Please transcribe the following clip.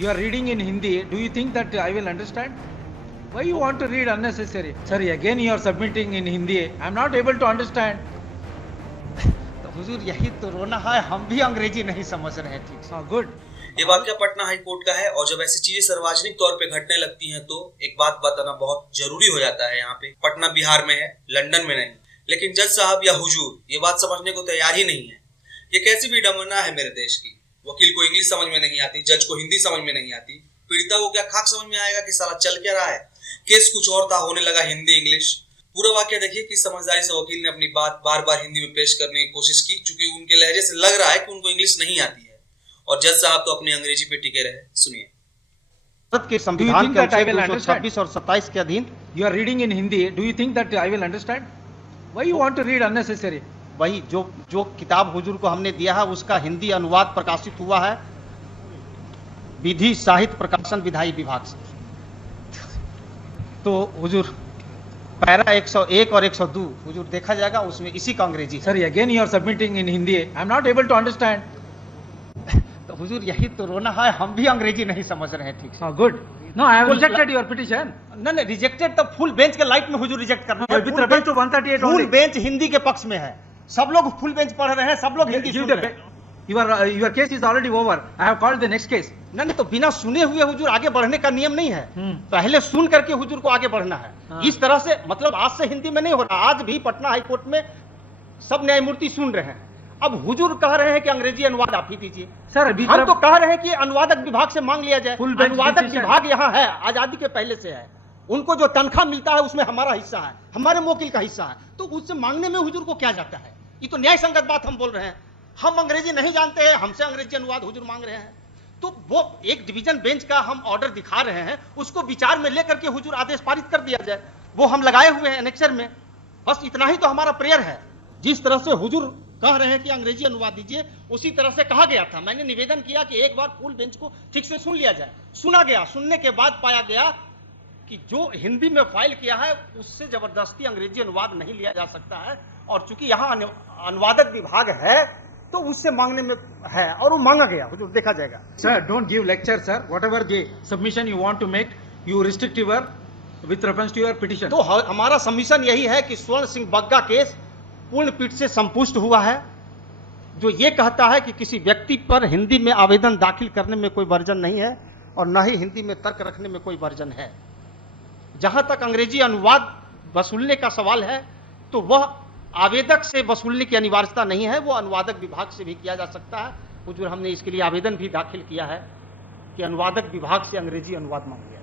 You are reading in Hindi. Do you think that I will understand? Why you want to read unnecessary? Sorry, again you are submitting in Hindi. I am not able to understand. तो हुजूर यही तो रोना है, हम भी अंग्रेजी नहीं समझ रहे हैं ठीक से। Good. ये वाकया पटना हाई कोर्ट का है और जब ऐसी चीजें सार्वजनिक तौर पे घटने लगती हैं तो एक बात बताना बहुत जरूरी हो जाता है। यहाँ पे पटना बिहार में है, लंदन में नहीं। लेकिन जज साहब या हुजूर ये बात समझने को तैयार ही नहीं है। ये कैसी विडंबना है मेरे देश की। वकील को इंग्लिश समझ में नहीं आती, जज को हिंदी समझ में नहीं आती, पीड़िता को क्या खाक समझ में आएगा कि साला चल क्या रहा है। केस कुछ और था, होने लगा हिंदी इंग्लिश। पूरा वाक्य देखिए कि समझदारी से वकील ने अपनी बात बार बार हिंदी में पेश करने की कोशिश की, चूंकि उनके लहजे से लग रहा है कि उनको इंग्लिश नहीं आती है। और जज साहब तो अपनी अंग्रेजी पे टिके रहे। सुनिए। भारत के संविधान के अनुच्छेद 226 और 27 के अधीन You are reading in Hindi. Do you think that I will understand? Why you want to read unnecessary? वही जो किताब हुजूर को हमने दिया है उसका हिंदी अनुवाद प्रकाशित हुआ है विधि साहित्य प्रकाशन विधायी विभाग से। तो हुजूर पैरा 101 और 102 हुजूर देखा जाएगा, उसमें इसी का अंग्रेजी है। Sorry, again you are submitting in Hindi. I am not able to understand. तो हुजूर यही तो रोना है, हम भी अंग्रेजी नहीं समझ रहे हैं ठीक से। Good. No, I have rejected your petition. नहीं रिजेक्टेड तो फुल बेंच के लाइट में हुजूर रिजेक्ट करना है। With reference to 138 full only. Bench Hindi के पक्ष में है, सब लोग फुल बेंच पढ़ रहे हैं, सब लोग हिंदी Give सुन the रहे हैं। your case is already over. I have called the next case. नहीं तो बिना सुने हुए हुजूर आगे बढ़ने का नियम नहीं है। पहले सुन करके हुजूर को आगे बढ़ना है। हाँ। इस तरह से मतलब आज से हिंदी में नहीं हो रहा, आज भी पटना हाई कोर्ट में सब न्यायमूर्ति सुन रहे हैं। अब हुजूर कह रहे हैं कि अंग्रेजी अनुवाद आप ही दीजिए। Sir, हम तो कह रहे हैं कि अनुवादक विभाग से मांग लिया जाए। Full bench अनुवादक decision. विभाग यहाँ है, आजादी के पहले से है। उनको जो तनख्वाह मिलता है उसमें हमारा हिस्सा है, हमारे वकील का हिस्सा है, तो उससे मांगने में हुजूर को क्या जाता है। ये तो न्याय संगत बात हम बोल रहे हैं। हम अंग्रेजी नहीं जानते हैं, हमसे अंग्रेजी अनुवाद हुजूर मांग रहे हैं, तो वो एक डिवीजन बेंच का हम ऑर्डर दिखा रहे हैं, उसको विचार में लेकर के हुजूर आदेश पारित कर दिया जाए। वो हम लगाए हुए हैं एनेक्सर में। बस इतना ही तो हमारा प्रेयर है। जिस तरह से हुजूर कह रहे हैं कि अंग्रेजी अनुवाद दीजिए, उसी तरह से कहा गया था। मैंने निवेदन किया कि एक बार फुल बेंच को ठीक से सुन लिया जाए। सुना गया, सुनने के बाद पाया गया कि जो हिंदी में फाइल किया है उससे जबरदस्ती अंग्रेजी अनुवाद नहीं लिया जा सकता है, और चूंकि यहाँ अनुवादक विभाग है तो उससे मांगने में है, और वो मांगा गया। हुजूर देखा जाएगा। Sir, don't give lecture, sir. Whatever the submission you want to make, you restrict your with reference to your petition. तो हमारा सबमिशन यही है कि स्वर्ण सिंह बग्गा केस पूर्ण पीठ से संपुष्ट हुआ है, जो ये कहता है कि किसी व्यक्ति पर हिंदी में आवेदन दाखिल करने में कोई वर्जन नहीं है और न ही हिंदी में तर्क रखने में कोई वर्जन है। जहां तक अंग्रेजी अनुवाद वसूलने का सवाल है तो वह आवेदक से वसूलने की अनिवार्यता नहीं है, वो अनुवादक विभाग से भी किया जा सकता है। हुजूर हमने इसके लिए आवेदन भी दाखिल किया है कि अनुवादक विभाग से अंग्रेजी अनुवाद मांग लिया।